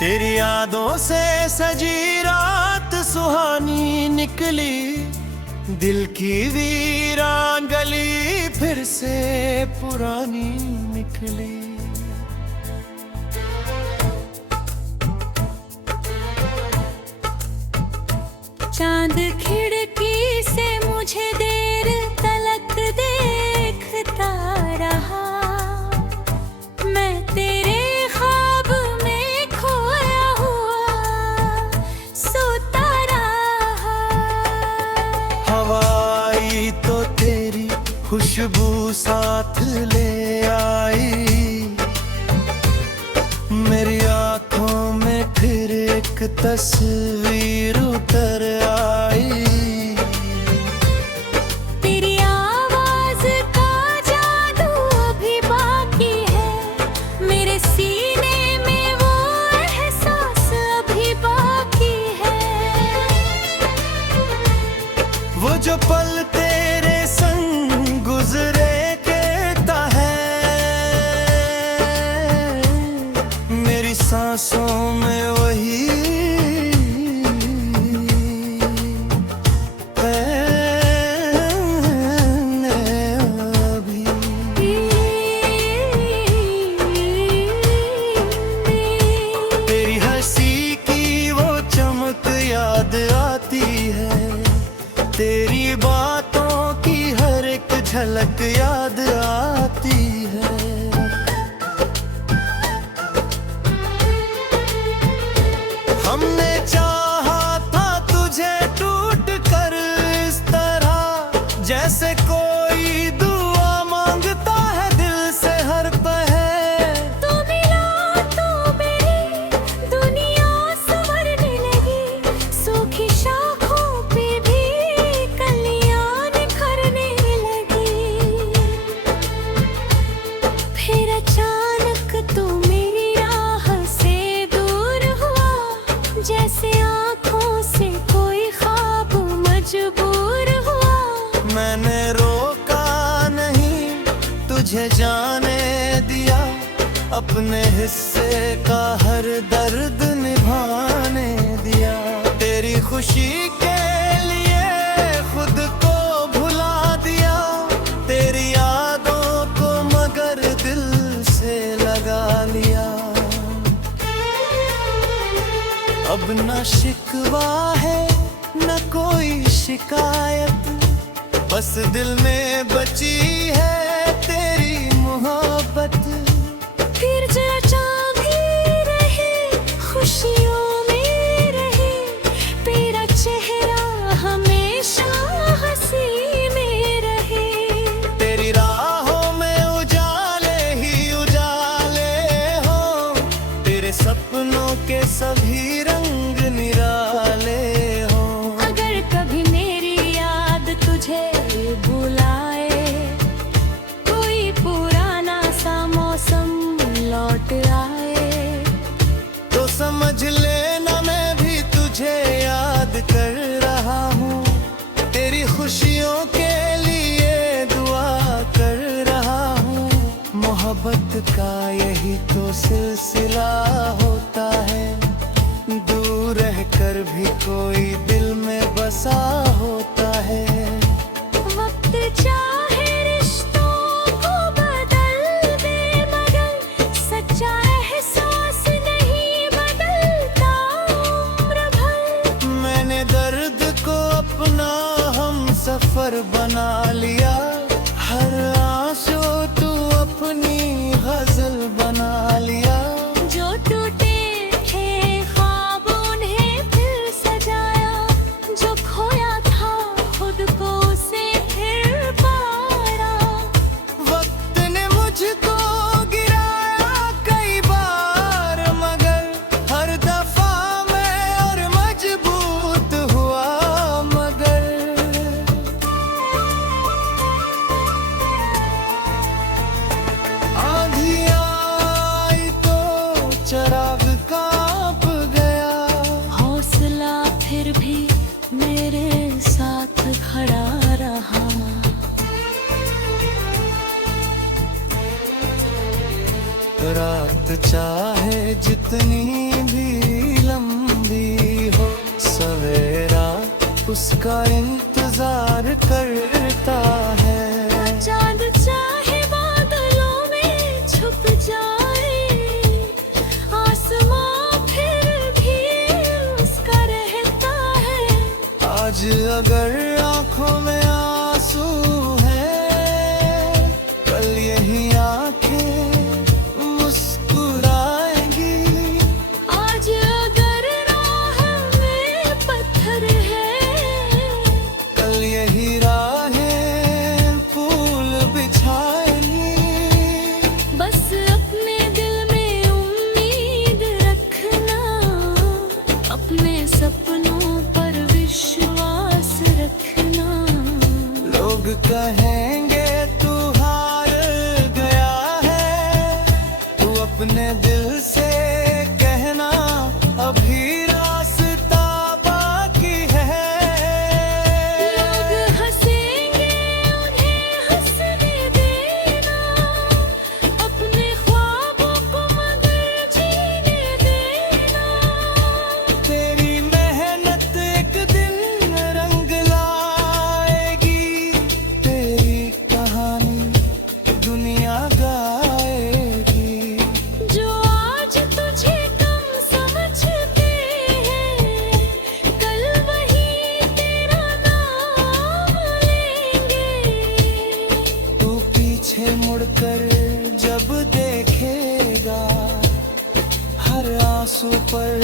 तेरी यादों से सजी रात सुहानी निकली, दिल की वीरान गली फिर से पुरानी निकली। चांद खिड़की से मुझे देर तलक देखता रहा, मैं तेरे ख्वाब में खोया हुआ सोता रहा। हवा आई तो तेरी खुशबू साथ ले आई, मेरी आंखों में फिर एक तस्वीर उतर आई। तेरी आवाज का जादू अभी बाकी है, मेरे सीने में वो एहसास अभी बाकी है। वो जो पल तेरे संग गुजरे कहता है, मेरी सांसों में वही याद आती है, तेरी बातों की हर एक झलक याद आती है। हमने चाहा था तुझे टूट कर इस तरह, जैसे कोई दुआ मांगता है दिल से हर पहर। तू मिला तो मेरी दुनिया संवरने लगी, सूखी शाखों पे भी कलियां निखरने लगी। फिर अचानक तू मेरी राह से दूर हुआ, जैसे आँखों से कोई ख्वाब मजबूर हुआ। मैंने रोका नहीं, तुझे जाने दिया, अपने हिस्से का हर दर्द निभाने दिया। तेरी खुशी के लिए खुद को भुला दिया, तेरी यादों को मगर दिल से लगा लिया। अब न शिकवा है न कोई शिकायत, बस दिल में बची है तेरी मोहब्बत। फिर जचा भी रहे खुशियों में रहे, तेरा चेहरा हमेशा हंसी में रहे। तेरी राहों में उजाले ही उजाले हो, तेरे सपनों के सभी रंग निराले हो। अगर कभी मेरी याद तुझे बुलाए, कोई पुराना सा मौसम लौट आए, तो समझ लेना मैं भी तुझे याद कर रहा हूँ, तेरी खुशियों के लिए दुआ कर रहा हूँ। मोहब्बत का यही तो सिलसिला होता है, दूर रह कर भी कोई दिल में बसा होता है। वक्त चाहे रिश्तों को बदल दे, मगर सच्चा एहसास नहीं बदलता उम्र भर। मैंने दर्द को अपना हम सफर बना लिया, हर आंसू तू अपनी गजल बना लिया। जो टूटे थे रात चाहे जितनी भी लंबी हो, सवेरा उसका इंतजार करता है। चांद चाहे बादलों में छुप जाए, आसमां फिर भी उसका रहता है। आज अगर आंखों में आंसू है, कल यही आंखें मुस्कुराएंगी। आज अगर राह में पत्थर है, कल यही राहें फूल बिछाएंगी। बस अपने दिल में उम्मीद रखना, अपने सपनों पर विश्वास रखना। लोग कहेंगे तू हार गया है, तू अपने दिल से कहना अभी रास्ता बाकी है। लोग हंसेंगे उन्हें हंसने देना, अपने ख्वाबों को मगर जीने देना। तेरी मेहनत एक दिन रंग लाएगी, तेरी कहानी दुनिया गाएगी। जो आज तुझे कम समझते हैं, कल वही तेरा नाम लेंगे। तू पीछे मुड़कर जब देखेगा, हर आंसू पर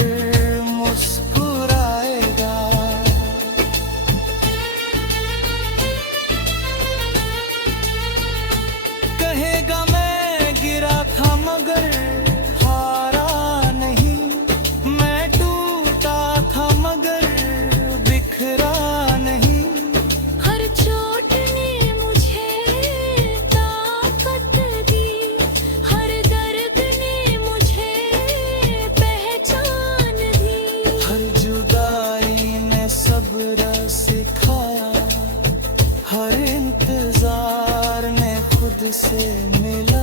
मुस्कुराएगा। कहेगा मैं गिरा था मगर हारा नहीं, मैं टूटा था मगर बिखरा नहीं। हर चोट ने मुझे ताकत दी, हर दर्द ने मुझे पहचान दी। हर जुदाई ने सब्र सिखाया, हर इंतजार ने खुद से मिला।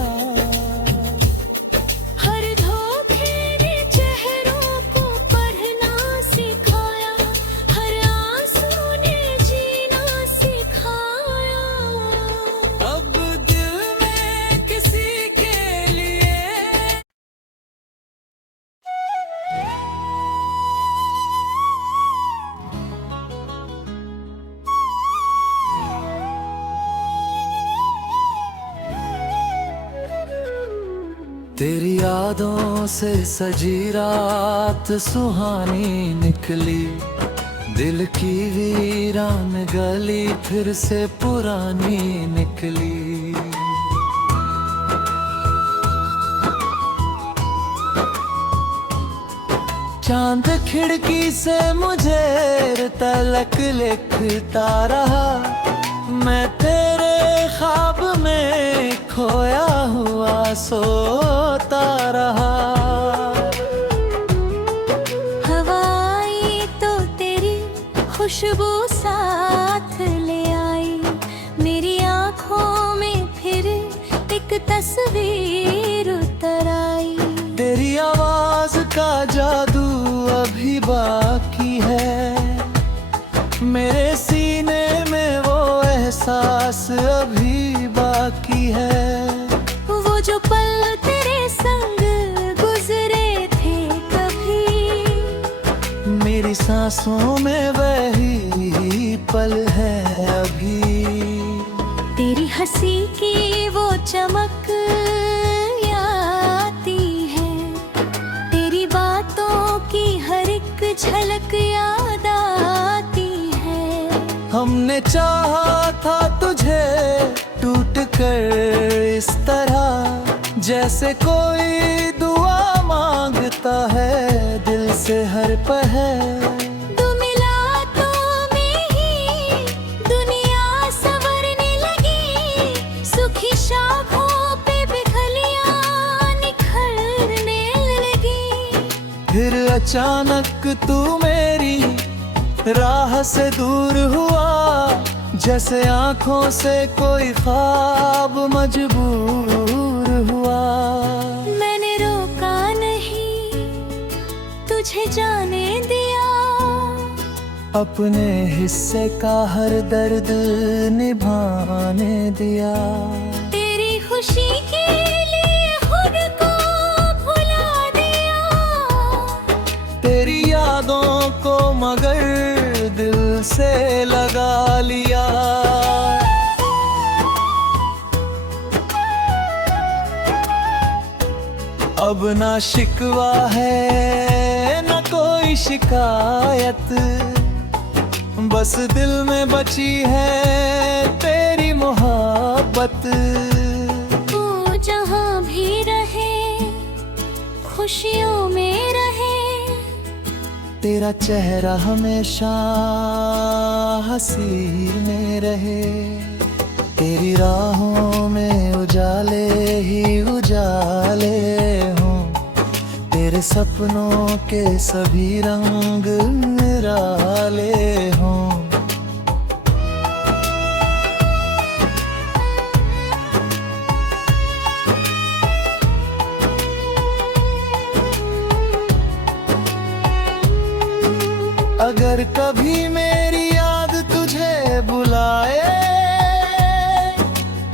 हर धोखे ने चेहरों को पढ़ना सिखाया, हर आंसू ने जीना सिखाया। अब दिल में किसी के लिए तेरी यादों से सजी रात सुहानी निकली, दिल की वीरान गली फिर से पुरानी निकली। चांद खिड़की से मुझे तलक लिखता रहा, मैं तेरे ख्वाब में खोया हुआ सोता रहा। हवाई तो तेरी खुशबू साथ ले आई, मेरी आँखों में फिर एक तस्वीर उतर आई। तेरी आवाज का जादू अभी बाकी है, मेरे सीने में वो एहसास अभी बाकी है। वो जो पल तेरे संग गुजरे थे कभी, मेरी सांसों में वही पल है अभी। तेरी हंसी की वो चमक आती है, तेरी बातों की हर एक झलक याद आती है। हमने चाहा था तुझे टूट कर इस तरह, जैसे कोई दुआ मांगता है दिल से हर पहर। तू मिला तो में ही दुनिया संवरने लगी, सुखी शाखों पे बिखलियां निखरने लगी। फिर अचानक तू मेरी राह से दूर हुआ, जैसे आंखों से कोई ख्वाब मजबूर हुआ। मैं अपने हिस्से का हर दर्द निभाने दिया। तेरी खुशी के लिए खुद को भुला दिया। तेरी यादों को मगर दिल से लगा लिया। अब ना शिकवा है ना कोई शिकायत, बस दिल में बची है तेरी मोहब्बत। तू जहाँ भी रहे खुशियों में रहे। तेरा चेहरा हमेशा हंसी में रहे। तेरी राहों में उजाले ही उजाले हों। तेरे सपनों के सभी रंग निराले हों। अगर कभी मेरी याद तुझे बुलाए,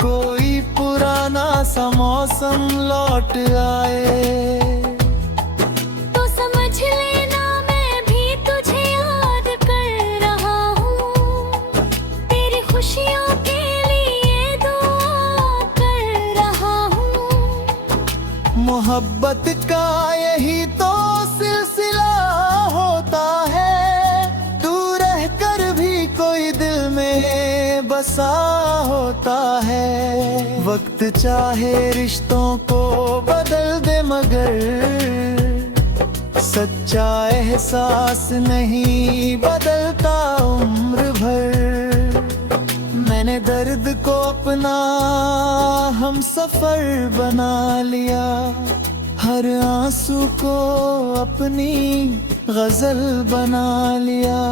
कोई पुराना सा मौसम लौट आए, तो समझ लेना मैं भी तुझे याद कर रहा हूँ। तेरी खुशियों के लिए दुआ कर रहा हूँ। मोहब्बत का यही तो सिलसिला होता है। दूर रहकर भी कोई दिल में बसा होता है। वक्त चाहे रिश्तों को बदल दे मगर सच्चा एहसास नहीं बदलता उम्र भर। मैंने दर्द को अपना हम सफर बना लिया। हर आंसू को अपनी गजल बना लिया।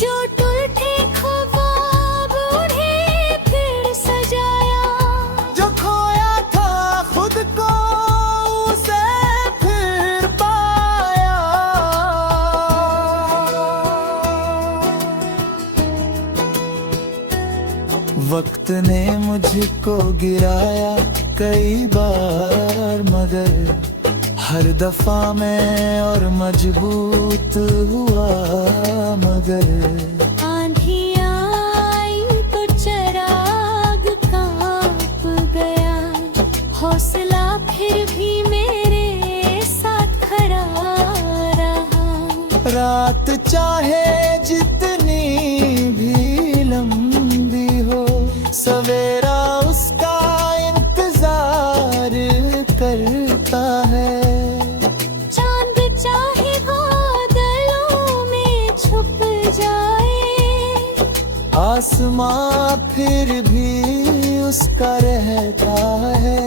जो टूटे ख्वाब उन्हें फिर सजाया। जो खोया था खुद को उसे फिर पाया। वक्त ने मुझको गिराया कई बार मगर हर दफा मैं और मजबूत हुआ मगर। आंधी आई तो चराग कांप गया। हौसला फिर भी मेरे साथ खड़ा रहा। रात चाहे जितनी भी लंबी हो, सवेरा उसका इंतजार करता है। चांद चाहे बादलों में छुप जाए। आसमां फिर भी उसका रहता है।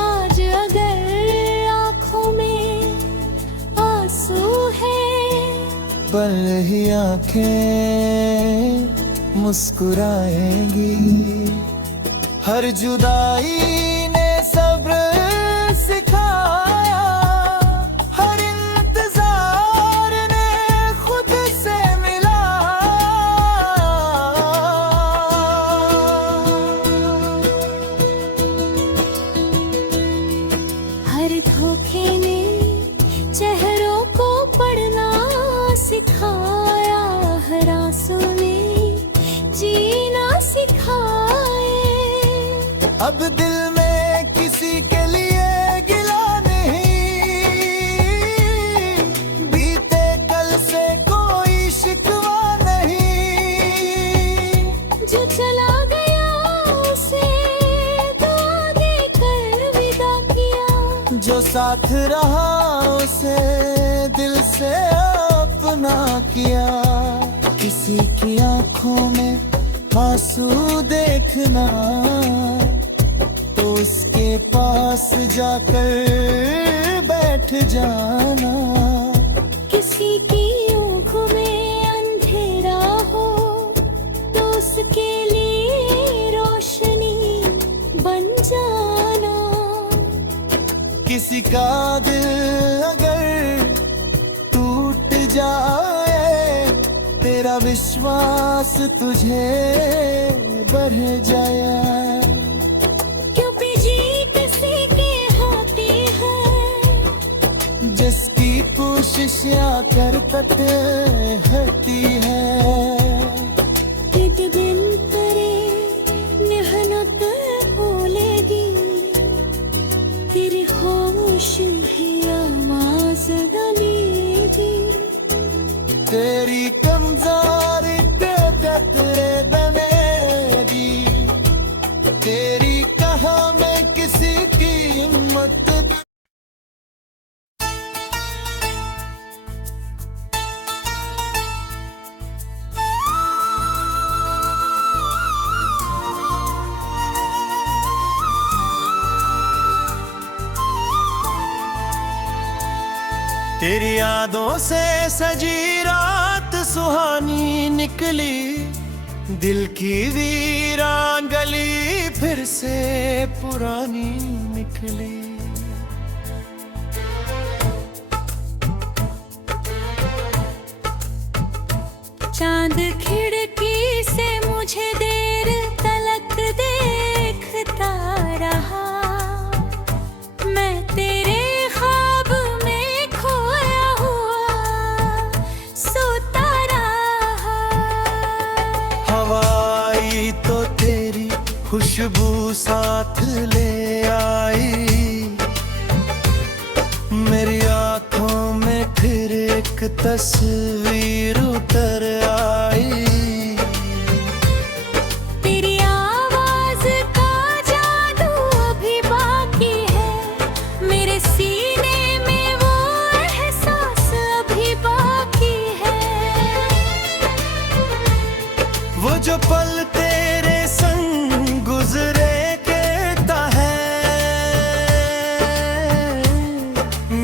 आज अगर आँखों में आंसू है, पल ही आंखें मुस्कुराएंगी। हर जुदाई ने सब्र सिखाया। हर इंतजार ने खुद से मिलाया। हर धोखे ने चेहरों को पढ़ना सिखाया। हर आंसू ने जीना सिखाए। अब दिल में किसी के लिए गिला नहीं। बीते कल से कोई शिकवा नहीं। जो चला गया उसे दुआ देकर विदा किया। जो साथ रहा उसे दिल से अपना किया। किसी की आंखों में आंसू देखना तो उसके पास जाकर बैठ जाना। किसी की आँखों में अंधेरा हो तो उसके लिए रोशनी बन जाना। किसी का दिल अगर टूट जाए विश्वास तुझे बढ़ जाया। क्यों भी जीत से के होती है, जिसकी कोशिशें करकत हटी है। तिद बिन तेरे मेहनत बोलेगी, तेरी होश ही आवाज गलेगी। तेरी कमजोरी पे कतरे बनेगी, तेरी कहा मैं किसी की हिम्मत। तेरी यादों से सजी रात सुहानी निकली, दिल की वीरान गली फिर से पुरानी निकली। चांद खिड़की से मुझे देर तलक देखता रहा, मैं तेरे ख्वाब में खोया हुआ सोता रहा। हवाई तो तेरी खुशबू साथ ले आई, मेरी आंखों में फिर एक तस्वीर उतर आई। तेरी आवाज का जादू अभी बाकी है, मेरे सीने में वो एहसास अभी बाकी है। वो जो पल तेरे संग गुजरे कहता है,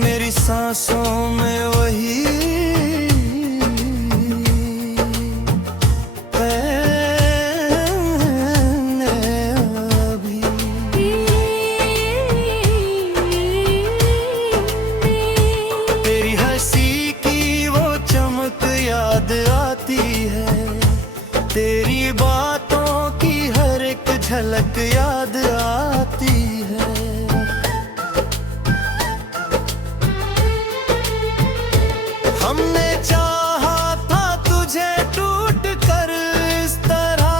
मेरी सांसों में वही याद आती है, तेरी बातों की हर एक झलक याद आती है। हमने चाहा था तुझे टूट कर इस तरह,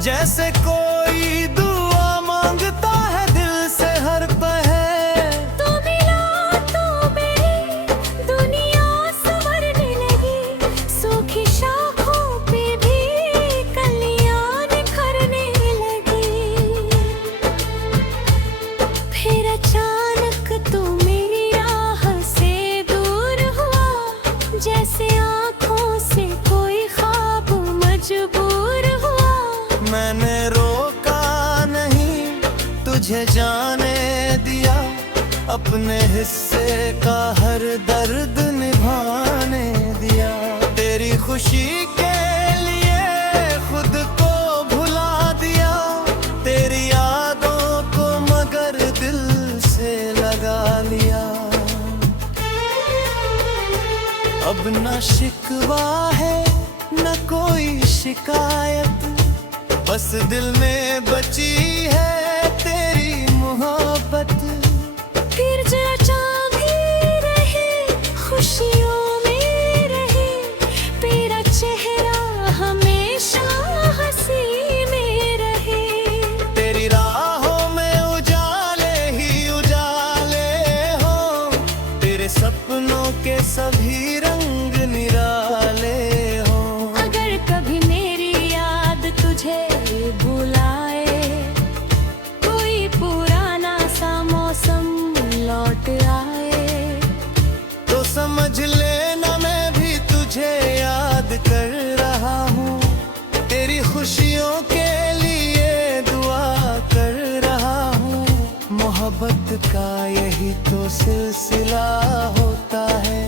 जैसे कोई दुआ मांगता है दिल से हर पहर। तू मिला तो मेरी दुनिया संवरने लगी, सूखी शाखों पे भी कलियां निखरने लगी। फिर अचानक तू मेरी राह से दूर हुआ, जैसे आंखों से कोई ख्वाब मजबूर हुआ। मैंने रोका नहीं, तुझे जाने दिया, अपने हिस्से का हर दर्द निभाने दिया। तेरी खुशी के लिए खुद को भुला दिया, तेरी यादों को मगर दिल से लगा लिया। अब न शिकवा है न कोई शिकायत, बस दिल में बची है तेरी मोहब्बत। फिर जचा भी रहे खुशियों में रहे, तेरा चेहरा हमेशा हंसी में रहे। तेरी राहों में उजाले ही उजाले हो, तेरे सपनों के सभी रंग निराले हो। अगर कभी मेरी याद तुझे बुलाए, कोई पुराना सा मौसम लौट आए, तो समझ लेना मैं भी तुझे याद कर रहा हूँ। तेरी खुशियों के लिए दुआ कर रहा हूँ। मोहब्बत का यही तो सिलसिला होता है,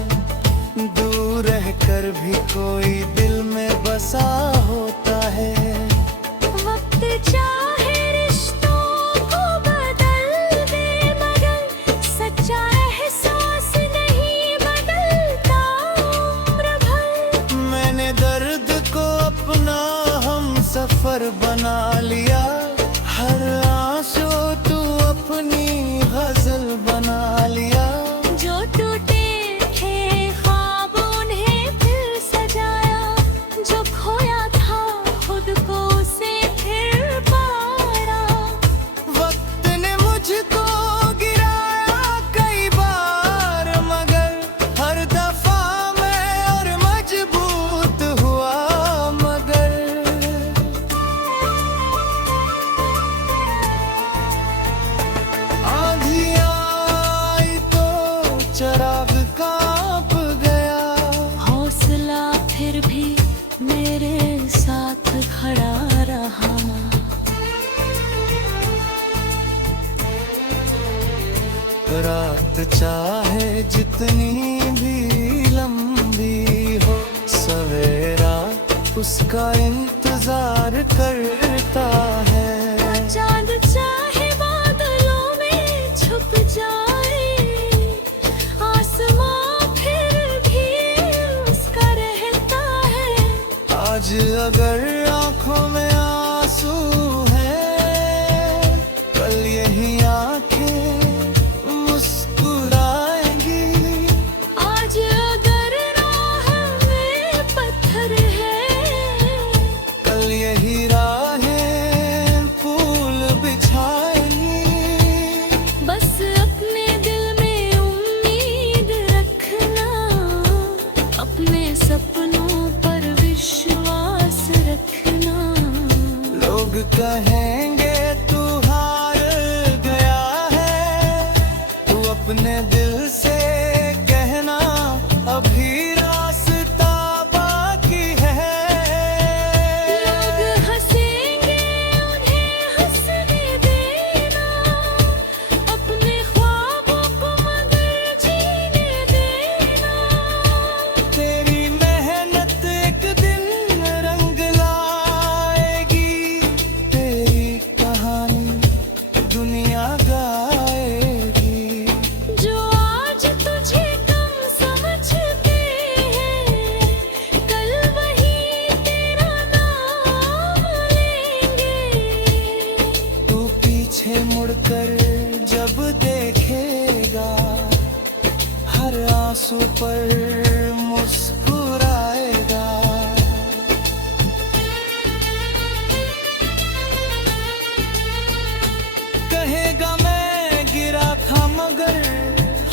दूर रहकर भी कोई दिल में बसा होता है। वक्त चाहे रिश्तों को बदल दे, मगर सच्चा एहसास नहीं बदलता उम्र भर। मैंने दर्द को अपनी गजल बना लिया। जो टूटे थे ख्वाब उन्हें फिर सजाया, जो खोया था खुद को उसे फिर पाया। वक्त ने मुझको गिराया कई बार, मगर हर दफा मैं और मजबूत हुआ। मगर आंधी आई तो चिराग कांप गया। हौसला फिर भी मेरे साथ खड़ा रहा। रात चाहे जितनी भी लंबी हो, सवेरा उसका इंतजार करता है। चांद चाहे बादलों में छुप जाए, आसमां फिर भी उसका रहता है। आज अगर आंखों में आंसू है, कल यही आंखें मुस्कुराएंगी। आज अगर राह में पत्थर है, कल यही राहें फूल बिछाएंगी। बस अपने दिल में उम्मीद रखना, अपने सपनों पर विश्वास रखना। लोग कहेंगे तू हार गया है, तू अपने दिल से कहना अभी रास्ता बाकी है। लोग हंसेंगे उन्हें हंसने देना, अपने ख्वाबों को मगर जीने देना। तेरी मेहनत एक दिन रंग लाएगी, तेरी कहानी दुनिया गाएगी। जो आज तुझे कम समझते हैं, कल वही तेरा नाम लेंगे। तू पीछे मुड़कर जब देखेगा, हर आंसू पर मुस्कुराएगा। कहेगा मैं गिरा था मगर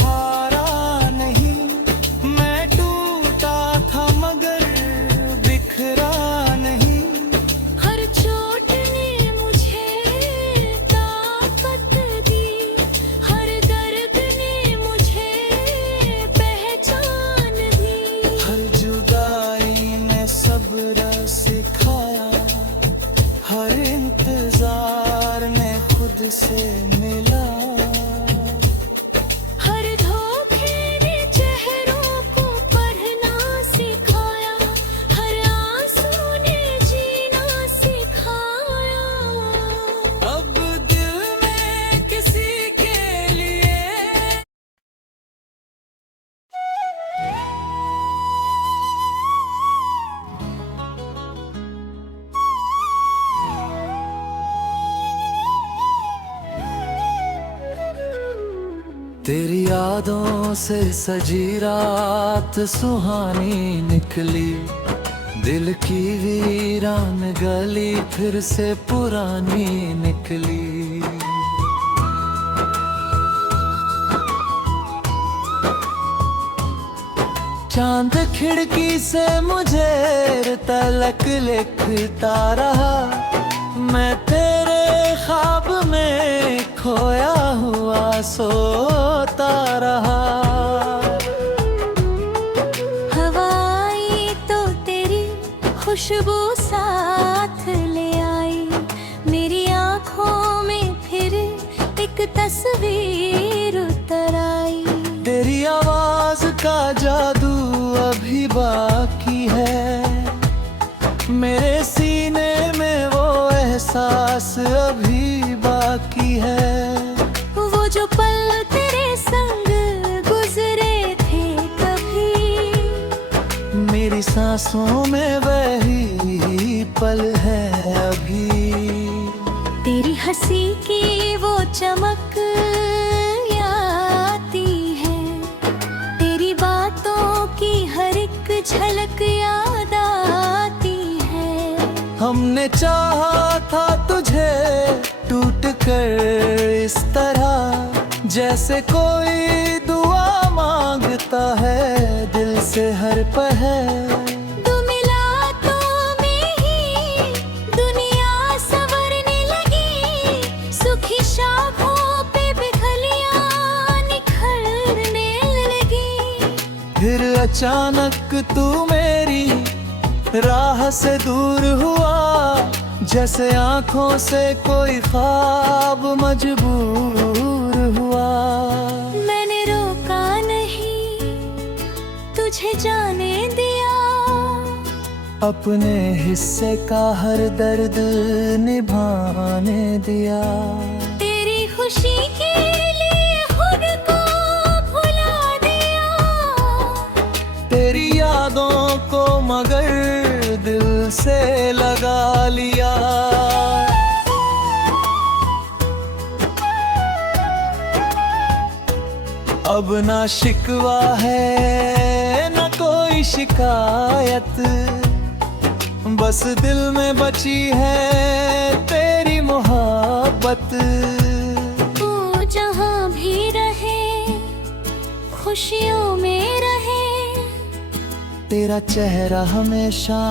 हारा नहीं, मैं टूटा था मगर बिखरा नहीं। हर चोट ने मुझे ताकत दी, हर दर्द ने मुझे पहचान दी। हर जुदाई ने सब्र सिखाया, हर इंतजार ने खुद से मिला। हर धोखे ने चेहरों को पढ़ना सिखाया, हर आंसू ने जीना सिखाया। अब दिल में किसी के लिए तेरी यादों से सजी रात सुहानी निकली। दिल की वीरान गली फिर से पुरानी निकली। चांद खिड़की से मुझे तलक लिखता रहा, मैं तेरे ख्वाब में खोया हुआ सोता रहा। हवा आई तो तेरी खुशबू साथ ले आई, मेरी आँखों में फिर एक तस्वीर उतर आई। तेरी आवाज का जादू अभी बाकी है, मेरे सीने में वो एहसास अभी बाकी है। वो जो पल तेरे संग गुजरे थे कभी, मेरी सांसों में वही पल है अभी। तेरी हंसी की वो चमक हमने चाहा था तुझे टूट कर इस तरह, जैसे कोई दुआ मांगता है दिल से हर पहर। तू मिला तो में ही दुनिया संवरने लगी, सुखी शाखों पे बिखलियां निखरने लगी। फिर अचानक तू मेरी राह से दूर हुआ, जैसे आंखों से कोई ख्वाब मजबूर हुआ। मैंने रोका नहीं, तुझे जाने दिया, अपने हिस्से का हर दर्द निभाने दिया। तेरी खुशी के लिए खुद को भुला दिया, तेरी यादों को मगर दिल से लगा लिया। अब ना शिकवा है न कोई शिकायत, बस दिल में बची है तेरी मोहब्बत। तू जहाँ भी रहे खुशियों में रहे, तेरा चेहरा हमेशा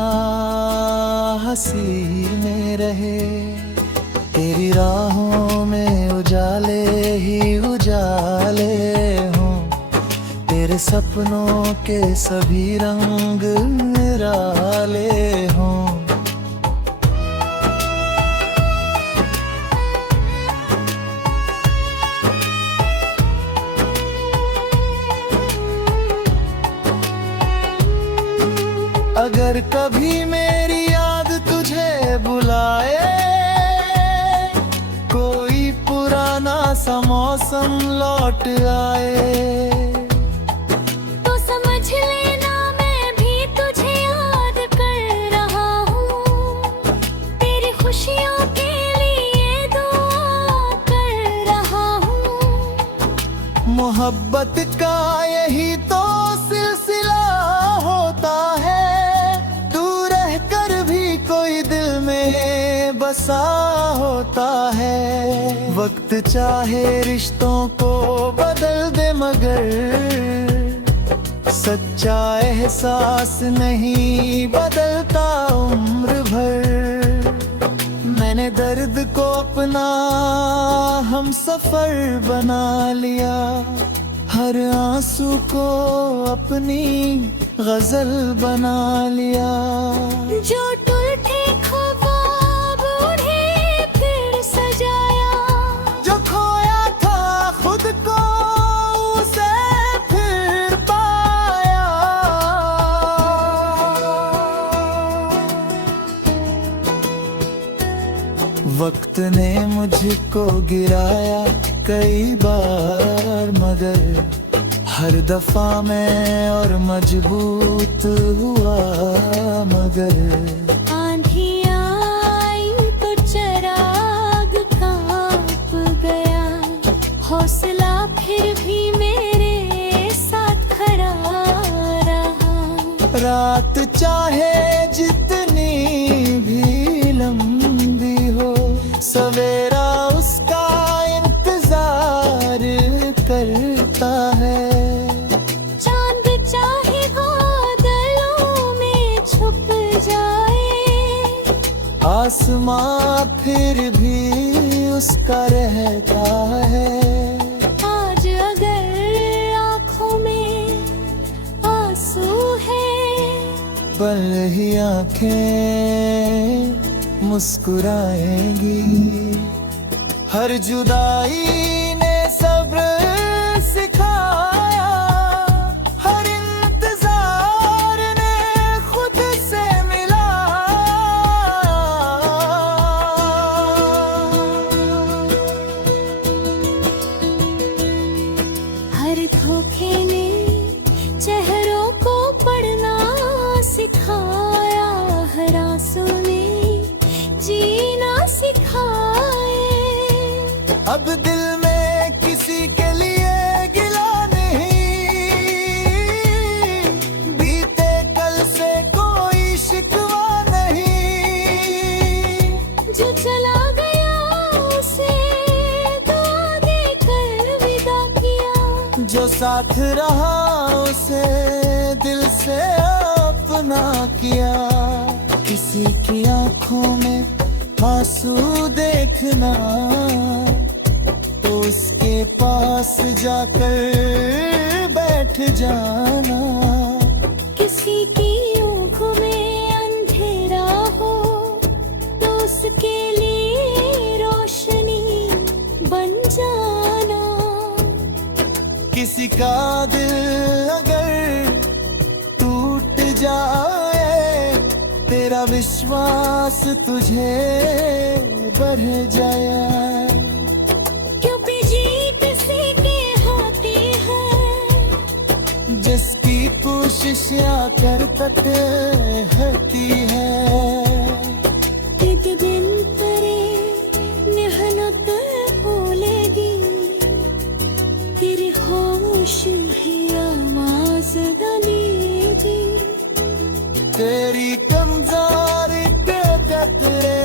हंसी में रहे। तेरी राहों में उजाले ही उजाले हों, तेरे सपनों के सभी रंग निराले हों। अगर कभी मेरी याद तुझे बुलाए, कोई पुराना सा मौसम लौट आए, तो समझ लेना मैं भी तुझे याद कर रहा हूँ। तेरी खुशियों के लिए दुआ कर रहा हूँ। मोहब्बत का यही तो सिलसिला होता है, दूर रह कर भी कोई दिल में बसा होता है। वक्त चाहे रिश्तों को बदल दे मगर सच्चा एहसास नहीं बदलता उम्र भर। मैंने दर्द को अपना हम सफर बना लिया, हर आंसू को अपनी गजल बना लिया। जो टूटे ख्वाब उन्हें फिर सजाया, जो खोया था खुद को उसे फिर पाया। वक्त ने मुझको गिराया कई बार मगर हर दफा मैं और मजबूत हुआ मगर। आंधी आई तो चराग कांप गया, हौसला फिर भी मेरे साथ खड़ा रहा। रात चाहे जितनी भी लंबी हो, सवेरा उसका इंतजार करता है। चांद चाहे बादलों में छुप जाए, आसमां फिर भी उसका रहता है। आज अगर आँखों में आंसू है, पल ही आंखें मुस्कुराएंगी। हर जुदाई ने सब्र सिखाया, हर इंतजार ने खुद से मिलाया। हर धोखे ने चेहरों को पढ़ना सिखाया, हर आंसू ने जीना सिखाए। अब दिल में किसी के लिए गिला नहीं, बीते कल से कोई शिकवा नहीं। जो साथ रहा उसे दिल से अपना किया। किसी की आंखों में आंसू देखना तो उसके पास जाकर बैठ जाना। किसी की आँखों में अंधेरा हो तो उसके लिए रोशनी बन जाना। किसी का दिल अगर टूट जाए तेरा विश्वास तुझे बढ़ जाए। क्यों पे जीत किसी के होती है, जिसकी कोशिश आकर तक होती है। एक दिन तेरे मेहनत भूलेगी, तेरी होश ही आवाज गलेगी। तेरी कमजोरी के कतरे